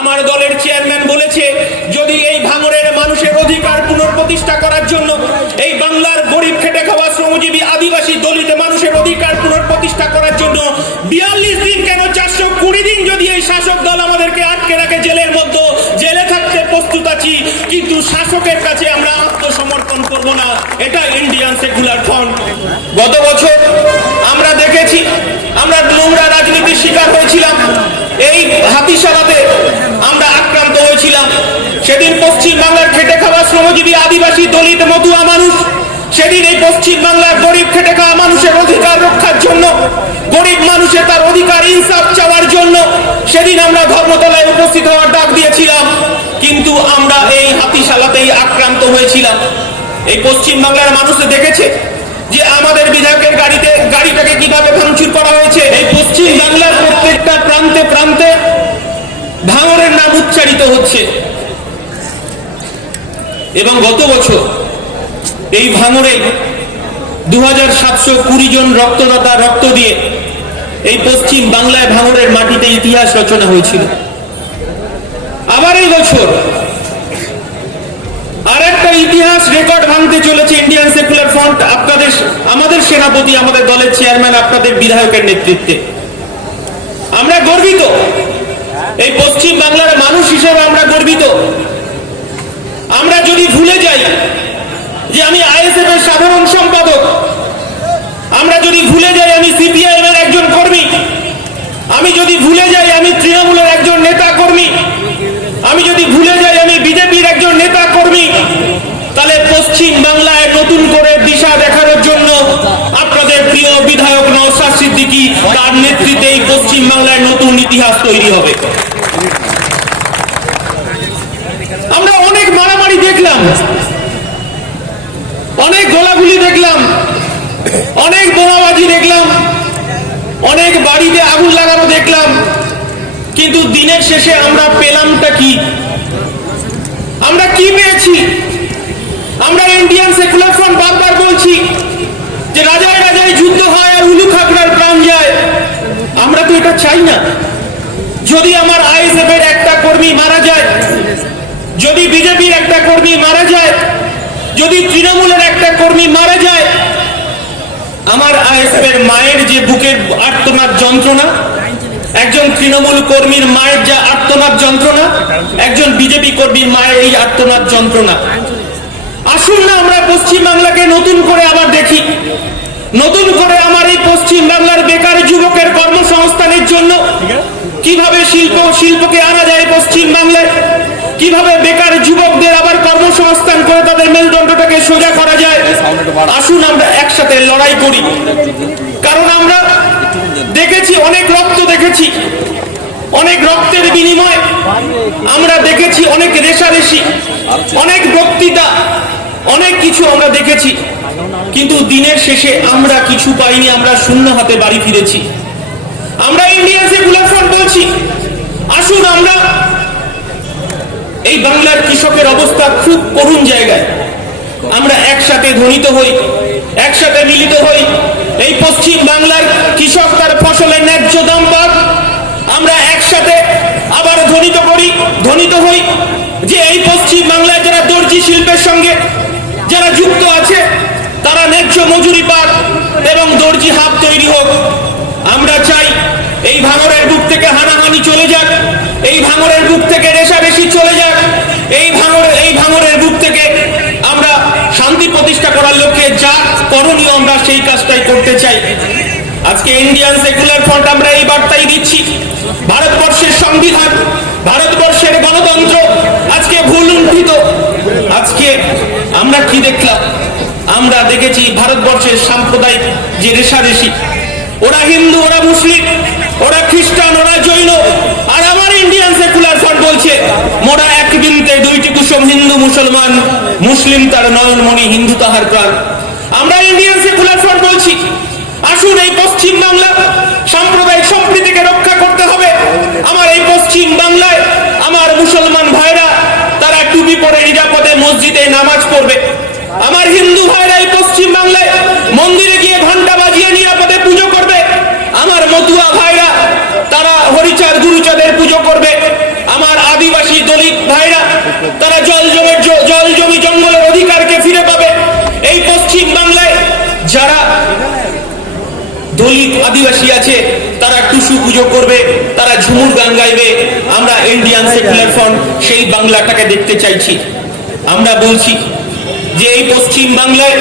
আমার দলের চেয়ারম্যান বলেছে, যদি এই ভাঙরের মানুষের অধিকার পুনঃপ্রতিষ্ঠা করার জন্য এই বাংলার গরিব খেটে খাওয়া শ্রমজীবী আদিবাসী দলিত মানুষের অধিকার পুনঃপ্রতিষ্ঠা করার জন্য বিয়াল্লিশ দিন কেন চারশো কুড়ি দিন যদি এই শাসক দল আমাদেরকে আটকে রাখে জেলের মধ্যে? জেলে থাকতে প্রস্তুত আছি, কিন্তু শাসকের কাছে আমরা আত্মসমর্পণ করব না। এটা ইন্ডিয়ান সেকুলার ফ্রন্ট গত বছর আমরা দেখেছি, আমরা নোংরা রাজনীতির শিকার হয়েছিলাম। এই হাতিশালাতে সেদিন পশ্চিম বাংলার খেটে খাওয়া শ্রমজীবী আদিবাসী দলিত মতুয়া মানুষ, সেদিন এই পশ্চিম বাংলার গরিব খেটে খাওয়া মানুষের অধিকার রক্ষার জন্য, গরিব মানুষের তার অধিকার ইনসাফ চাওয়ার জন্য, সেদিন আমরা ধর্মতলায় উপস্থিত হওয়ার ডাক দিয়েছিলাম, কিন্তু আমরা এই হাতিশালাতেই আক্রান্ত হয়েছিলাম। এই পশ্চিম বাংলার মানুষ দেখেছে যে আমাদের বিধায়কের গাড়িতে, গাড়িটাকে কীভাবে ভাঙচুর করা হয়েছে। এই পশ্চিম বাংলার প্রত্যেকটা প্রান্তে প্রান্তে ভাঙরের নাম উচ্চারিত হচ্ছে। এবং গত বছর এই ভাঙরে দু হাজার সাতশো কুড়ি জন রক্তদাতা রক্ত দিয়ে এই পশ্চিম বাংলায় ভাঙরের মাটিতে ইতিহাস রচনা হয়েছিল। আবার এই বছর আর একটা ইতিহাস রেকর্ড ভাঙতে চলেছে ইন্ডিয়ান সেকুলার ফ্রন্ট। আপনাদের আমাদের সেনাপতি, আমাদের দলের চেয়ারম্যান, আপনাদের বিধায়কের নেতৃত্বে। আমরা গর্বিত। এই পশ্চিম বাংলার মানুষ হিসেবে আমরা গর্বিত। আমরা যদি ভুলে যাই যে আমি আইএসএফ এর সাধারণ সম্পাদক, আমরা যদি ভুলে যাই আমি সিপিআইএম এর একজন কর্মী, আমি যদি ভুলে যাই আমি তৃণমূলের একজন নেতা কর্মী, আমি যদি ভুলে যাই আমি বিজেপির একজন নেতা কর্মী, তাহলে পশ্চিম বাংলায় নতুন করে দিশা দেখানোর জন্য আপনাদের প্রিয় বিধায়ক নওশাদ সিদ্দিকী তার নেতৃত্বে এই পশ্চিম বাংলায় নতুন ইতিহাস তৈরি হবে আমরা অনেক মারামারি দেখলাম অনেক গোলাগুলি দেখলাম, অনেক বোমাবাজি দেখলাম, অনেক বাড়িতে আগুন লাগানো দেখলাম, কিন্তু দিনের শেষে আমরা পেলামটা কি? আমরা কি পেয়েছি? আমরা ইন্ডিয়ান সেকুলার ফ্রন্ট বারবার বলছি যে রাজায় রাজায় যুদ্ধ হয় আর উলু খাকড়ার প্রাণ যায়। আমরা তো এটা চাই না। যদি আমার আইএসএফ এর একটা কর্মী মারা যায় যদি বিজেপির একটা কর্মী মারা যায়, যদি তৃণমূলের একটা কর্মী মারা যায়, আমার আইএসএফ মায়ের যে বুকের আর্তনাদ যন্ত্রণা, একজন তৃণমূল কর্মীর মায়ের যা আর্তনাদ যন্ত্রণা, একজন বিজেপি কর্মীর মায়ের এই আর্তনাদ যন্ত্রণা। আসুন না আমরা পশ্চিম বাংলাকে নতুন করে আবার দেখি। নতুন করে আমার এই পশ্চিম বাংলার বেকার যুবকের কর্মসংস্থানের জন্য কীভাবে শিল্প, শিল্পকে আনা যায় পশ্চিম বাংলায় কীভাবে বেকার যুবকদের আবার কর্মসংস্থান করে তাদের মেরুদণ্ডটাকে সোজা করা যায়? আসুন আমরা একসাথে লড়াই করি। কারণ আমরা দেখেছি, অনেক রক্ত দেখেছি। অনেক রক্তের বিনিময় আমরা দেখেছি, অনেক রেশারেশি, অনেক বক্তৃতা, অনেক কিছু আমরা দেখেছি। কিন্তু দিনের শেষে আমরা কিছু পাইনি, আমরা শূন্য হাতে বাড়ি ফিরেছি। আমরা ইন্ডিয়ান সেকুলার বলছি। আসুন আমরা এই বাংলার কৃষকের অবস্থা খুব করুণ জায়গায়। আমরা একসাথে ধ্বনিত হই, একসাথে মিলিত হই। এই পশ্চিম বাংলার কৃষক তার ফসলের ন্যায্য দাম পাক। আমরা একসাথে আবার ধ্বনিত করি ধ্বনিত হই যে এই পশ্চিম বাংলায় যারা দর্জি শিল্পের সঙ্গে যারা যুক্ত আছে, তারা ন্যায্য মজুরি পাক এবং দর্জি হাব তৈরি হোক। আমরা চাই এই ভাঙরের বুক থেকে হানাহানি চলে যাক। এই ভাঙরের বুক থেকে রেশারেশি চলে যাক। এই ভাঙর, এই ভাঙরের বুক থেকে আমরা শান্তি প্রতিষ্ঠা করার লক্ষ্যে যা করণীয় আমরা সেই কাজটাই করতে চাই। আজকে ইন্ডিয়ান সেকুলার ফ্রন্ট আমরা এই বার্তাই দিচ্ছি। ভারতবর্ষের সংবিধান, ভারতবর্ষের গণতন্ত্র আজকে ভুল লুণ্ঠিত। আজকে আমরা কি দেখলাম? আমরা দেখেছি ভারতবর্ষের সাম্প্রদায়িক যে রেশারেশি ওরা হিন্দু, ওরা মুসলিম, ওরা খ্রিস্টান, ওরা জৈন আর আমার ইন্ডিয়ান সেকুলার ফ্রন্ট বলছে, মোরা এক বিনতে দুইটি কুসুম হিন্দু মুসলমান, মুসলিম তার নয়নমণি হিন্দু তাহার প্রাণ। আমরা ইন্ডিয়ান সেকুলার ফ্রন্ট বলছি, আসুন এই পশ্চিম বাংলা সাম্প্রদায়িক সম্প্রীতিকে রক্ষা করতে হবে। আমার এই পশ্চিম বাংলায় আমার মুসলমান ভাইরা, তারা টুপি পরে নিরাপদে মসজিদে নামাজ পড়বে। আমার হিন্দু ভাইরা এই পশ্চিম বাংলায় মন্দিরে গিয়ে ঘণ্টা বাজিয়ে নিরাপদে পুজো করবে। আমার মতুয়া ভাইরা, তারা হরিচাঁদ গুরুচাঁদের পুজো করবে। আদিবাসী দলিত ভাইরা, তারা জল জমের জল জমি জঙ্গলের অধিকারকে ফিরে পাবে। এই পশ্চিম বাংলায় যারা দলিত আদিবাসী আছে, তারা টুসু পুজো করবে, তারা ঝুমুর গান গাইবে। আমরা ইন্ডিয়ান সেকুলার ফ্রন্ট সেই বাংলাটাকে দেখতে চাইছি। আমরা বলছি যে এই পশ্চিম বাংলায়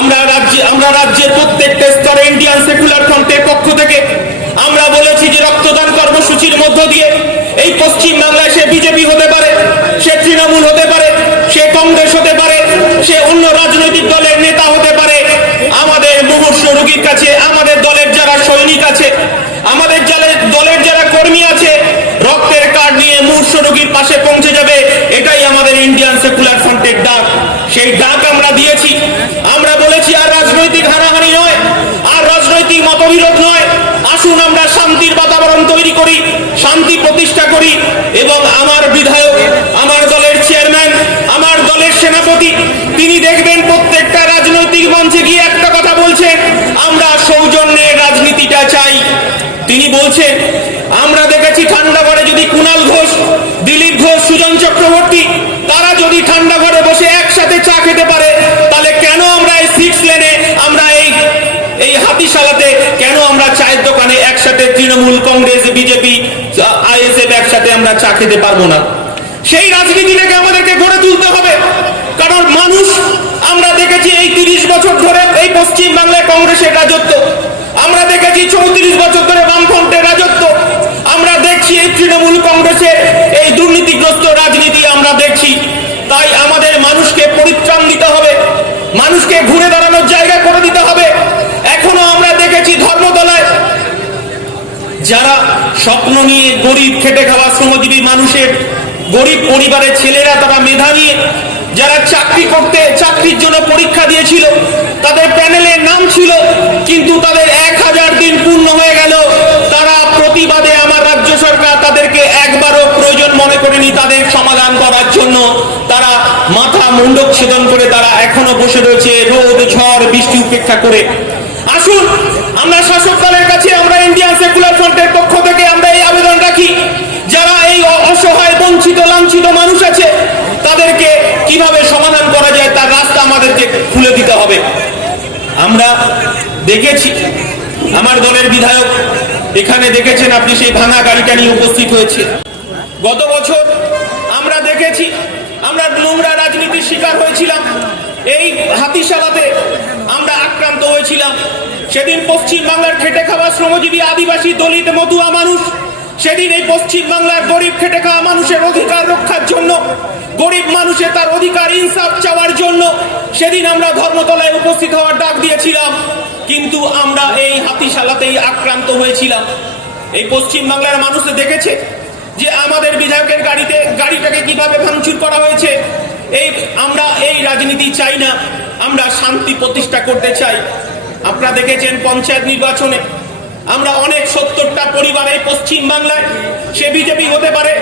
আমরা রাজ্যে আমরা রাজ্যের প্রত্যেকটা স্তরে ইন্ডিয়ান সেকুলার ফ্রন্টের পক্ষ থেকে আমরা বলেছি যে রক্তদান কর্মসূচির মধ্য দিয়ে এই পশ্চিম বাংলায় বিজেপি হতে পারে, সে তৃণমূল হতে পারে, সে কংগ্রেস হতে পারে, সে অন্য রাজনৈতিক দলের নেতা হতে পারে। আমাদের মুমূর্ষ রোগীর কাছে, আমাদের দলের যারা সৈনিক আছে, আমাদের দলের যারা কর্মী আছে, রক্তের কার্ড নিয়ে মূর্ষ রোগীর পাশে পৌঁছে যাবে এটাই আমাদের ইন্ডিয়ান সেকুলার ফ্রন্টের ডাক সেই ডাক আমরা দিয়েছি আমরা বলেছি আর রাজনৈতিক হানাহানি নয় আর রাজনৈতিক মতবিরোধ নয় আসুন আমরা শান্তির বাতাবরণ তৈরি করি শান্তি প্রতিষ্ঠা করি এবং আমার বিধায়ক আমার দলের চেয়ারম্যান আমার দলের সেনাপতি তিনি দেখবেন প্রত্যেকটা রাজনৈতিক মঞ্চে গিয়ে একটা কথা বলছেন আমরা সৌজন্যের রাজনীতিটা চাই তিনি বলছেন আমরা দেখেছি ঠান্ডা ঘরে যদি কুণাল ঘোষ, দিলীপ ঘোষ, সুজন চক্রবর্তী, তারা যদি ঠান্ডা ঘরে বসে একসাথে চা খেতে পারে, তাহলে কেন আমরা এই সিক্স লেনে আমরা এই এই হাতিশালাতে, কেন আমরা চায়ের দোকানে একসাথে তৃণমূল, কংগ্রেস, বিজেপি, আইএসএফ একসাথে আমরা চা খেতে পারব না? সেই রাজনীতিটাকে আমাদেরকে গড়ে তুলতে হবে। কারণ মানুষ, আমরা দেখেছি এই তিরিশ বছর ধরে এই পশ্চিম বাংলায় কংগ্রেসের রাজত্ব। আমরা দেখেছি চৌত্রিশ বছর ধরে বামফ্রন্টের রাজত্ব। আমরা দেখছি এই তৃণমূল কংগ্রেসের এই দুর্নীতিগ্রস্ত রাজনীতি আমরা দেখছি। তাই আমাদের মানুষকে পরিত্রাণ দিতে হবে, মানুষকে ঘুরে দাঁড়ানোর জায়গা করে দিতে হবে। এখনও আমরা দেখেছি ধর্মতলায় যারা স্বপ্ন নিয়ে গরিব খেটে খাওয়া শ্রমজীবী মানুষের, গরিব পরিবারের ছেলেরা তারা মেধা নিয়ে যারা চাকরি করতে, চাকরির জন্য পরীক্ষা দিয়েছিল, তাদের প্যানেলের নাম ছিল, কিন্তু তাদের এক হাজার দিন পূর্ণ হয়ে গেল। তারা প্রতিবাদে আমার রাজ্য সরকার তাদেরকে একবারও প্রয়োজন মনে করেনি তাদের সমাধান করার জন্য। তারা মাথা মুন্ডক ছেদন করে তারা এখনও বসে রয়েছে, রোদ, ঝড়, বৃষ্টি উপেক্ষা করে। কীভাবে সমাধান করা যায় তার রাস্তা আমাদেরকে খুলে দিতে হবে। আমরা দেখেছি, আমার দলের বিধায়ক এখানে দেখেছেন আপনি সেই ভাঙা গাড়িটা নিয়ে উপস্থিত হয়েছে। গত বছর আমরা দেখেছি, আমরা নোংরা রাজনীতির শিকার হয়েছিলাম। এই হাতিশালাতে আমরা আক্রান্ত হয়েছিলাম। সেদিন পশ্চিম বাংলার খেটে খাওয়া শ্রমজীবী আদিবাসী দলিত মধু মানুষ সেদিন এই পশ্চিম বাংলার গরিব খেটে খাওয়া মানুষের অধিকার রক্ষার জন্য, গরিব মানুষের তার অধিকার ইনসাফ চাওয়ার জন্য সেদিন আমরা ধর্মতলায় উপস্থিত হওয়ার ডাক দিয়েছিলাম। কিন্তু আমরা এই হাতিশালাতেই আক্রান্ত হয়েছিলাম। এই পশ্চিম বাংলার মানুষ দেখেছে যে আমাদের বিধায়কের গাড়িতে, গাড়িটাকে কীভাবে ভাঙচুর করা হয়েছে। এই আমরা এই রাজনীতি চাই না, আমরা শান্তি প্রতিষ্ঠা করতে চাই। আপনারা দেখেছেন পঞ্চায়েত নির্বাচনে আমরা অনেক সত্তরটা পরিবার এই পশ্চিম বাংলায়, সে বিজেপি হতে পারে,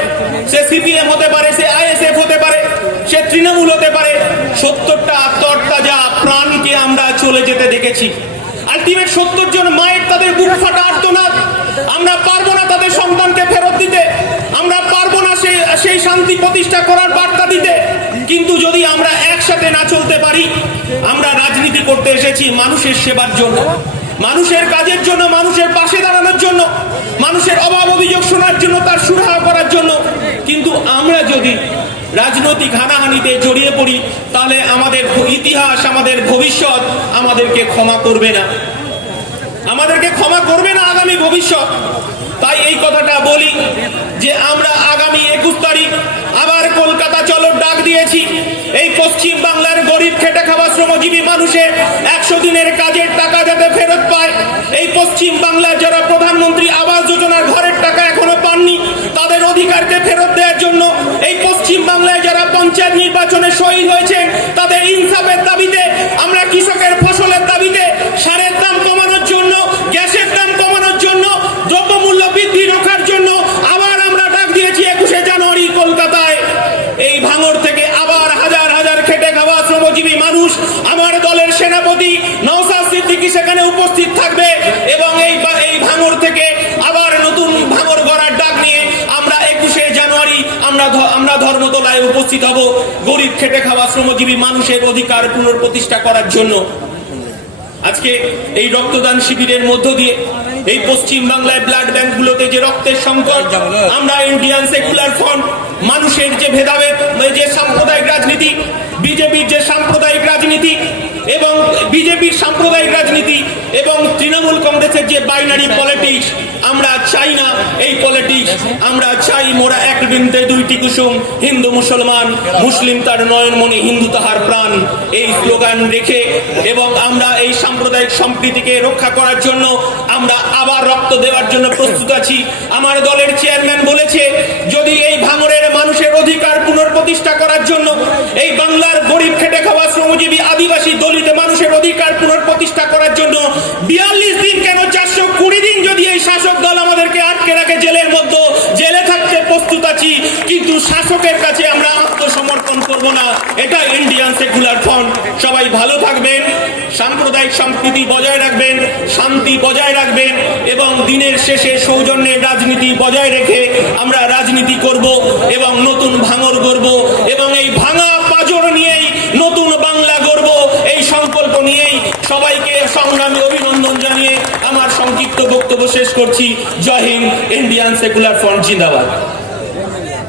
সে সিপিএম হতে পারে, সে আইএসএফ হতে পারে, সে তৃণমূল হতে পারে, সত্তরটা তরতাজা প্রাণকে আমরা চলে যেতে দেখেছি। আলটিমেট সত্তর জন মায়ের তাদের বুক ফাটা আর্তনাদ। আমরা পারব না তাদের সন্তানকে ফেরত দিতে। আমরা পারব না সেই সেই শান্তি প্রতিষ্ঠা করার বার্তা দিতে। কিন্তু যদি আমরা একসাথে না চলতে পারি, আমরা রাজনীতি করতে এসেছি মানুষের সেবার জন্য। মানুষের কাজের জন্য, মানুষের পাশে দাঁড়ানোর জন্য, মানুষের অভাব অভিযোগ শোনার জন্য, তার সুরাহা করার জন্য। কিন্তু আমরা যদি রাজনৈতিক হানাহানিতে জড়িয়ে পড়ি, তাহলে আমাদের ইতিহাস, আমাদের ভবিষ্যৎ আমাদেরকে ক্ষমা করবে না। আমাদেরকে ক্ষমা করবে না আগামী ভবিষ্যৎ। তাই এই কথাটা বলি যে আমরা আগামী একুশ তারিখ আবার কলকাতা চলো ডাক দিয়েছি। এই পশ্চিম বাংলার গরিব খেটে খাওয়া শ্রমজীবী মানুষের একশো দিনের কাজের টাকা যাতে ফেরত পায় এই পশ্চিম বাংলার যারা প্রধানমন্ত্রী আবাস যোজনার ঘরের টাকা এখনও পাননি, তাদের অধিকারকে ফেরত দেওয়ার জন্য এই পশ্চিম বাংলায় যারা পঞ্চায়েত নির্বাচনে শহীদ হয়েছেন তাদের ইনসাফের দাবিতে, আমরা কৃষকের ফসলের দাবিতে সারের দাম কমানোর জন্য, গ্যাসের দাম কমানোর জন্য, দ্রব্যমূল্য বৃদ্ধি রোখার জন্য আবার আমরা ডাক দিয়েছি একুশে জানুয়ারি কলকাতায়। এই ভাঙর থেকে আবার হাজার হাজার খেটে খাওয়া শ্রমজীবী মানুষ, আমার দলের সেনাপতি নওসাদ সিদ্দিকি সেখানে উপস্থিত থাকবে। আমরা ধর্মতলায় উপস্থিত হব গরিব খেটে খাওয়া শ্রমজীবী মানুষের অধিকার পুনঃপ্রতিষ্ঠা করার জন্য। আজকে এই রক্তদান শিবিরের মধ্য দিয়ে এই পশ্চিম বাংলায় ব্লাড ব্যাংকগুলোতে যে রক্তের সংকট, আমরা ইন্ডিয়ান সেকুলার ফ্রন্ট মানুষের যে ভেদাভেদ যে সাম্প্রদায়িক রাজনীতি, বিজেপির যে সাম্প্রদায়িক রাজনীতি এবং বিজেপির সাম্প্রদায়িক রাজনীতি এবং তৃণমূল কংগ্রেসের যে বাইনারি পলিটিক্স আমরা চাই না এই পলিটিক্স আমরা চাই মোরা এক বৃন্দে দুইটি কুসুম, হিন্দু মুসলমান, মুসলিম তার নয়নমণি হিন্দু তাহার প্রাণ। এই স্লোগান রেখে এবং আমরা এই সাম্প্রদায়িক সম্প্রীতিকে রক্ষা করার জন্য আমরা আবার রক্ত দেওয়ার জন্য প্রস্তুত আছি। আমার দলের চেয়ারম্যান বলেছে, যদি এই ভাঙরের মানুষের অধিকার পুনঃপ্রতিষ্ঠা করার জন্য এই বাংলার গরিব খেটে খাওয়া শ্রমজীবী আদিবাসী দলিত মানুষের অধিকার পুনঃপ্রতিষ্ঠা করার জন্য বিয়াল্লিশ সাম্প্রদায়িক সম্প্রীতি বজায় রাখবেন, শান্তি বজায় রাখবেন এবং দিনের শেষে সৌজন্যের রাজনীতি বজায় রেখে আমরা রাজনীতি করব এবং নতুন ভাঙর গড়ব এবং এই ভাঙা পাজর নিয়েই নতুন বাংলা গড়ব। এই সংকল্প নিয়েই সবাইকে সংগ্রামী অভিনন্দন জানিয়ে আমার সংক্ষিপ্ত বক্তব্য শেষ করছি। জয় হিন্দ ইন্ডিয়ান সেকুলার ফ্রন্ট জিন্দাবাদ।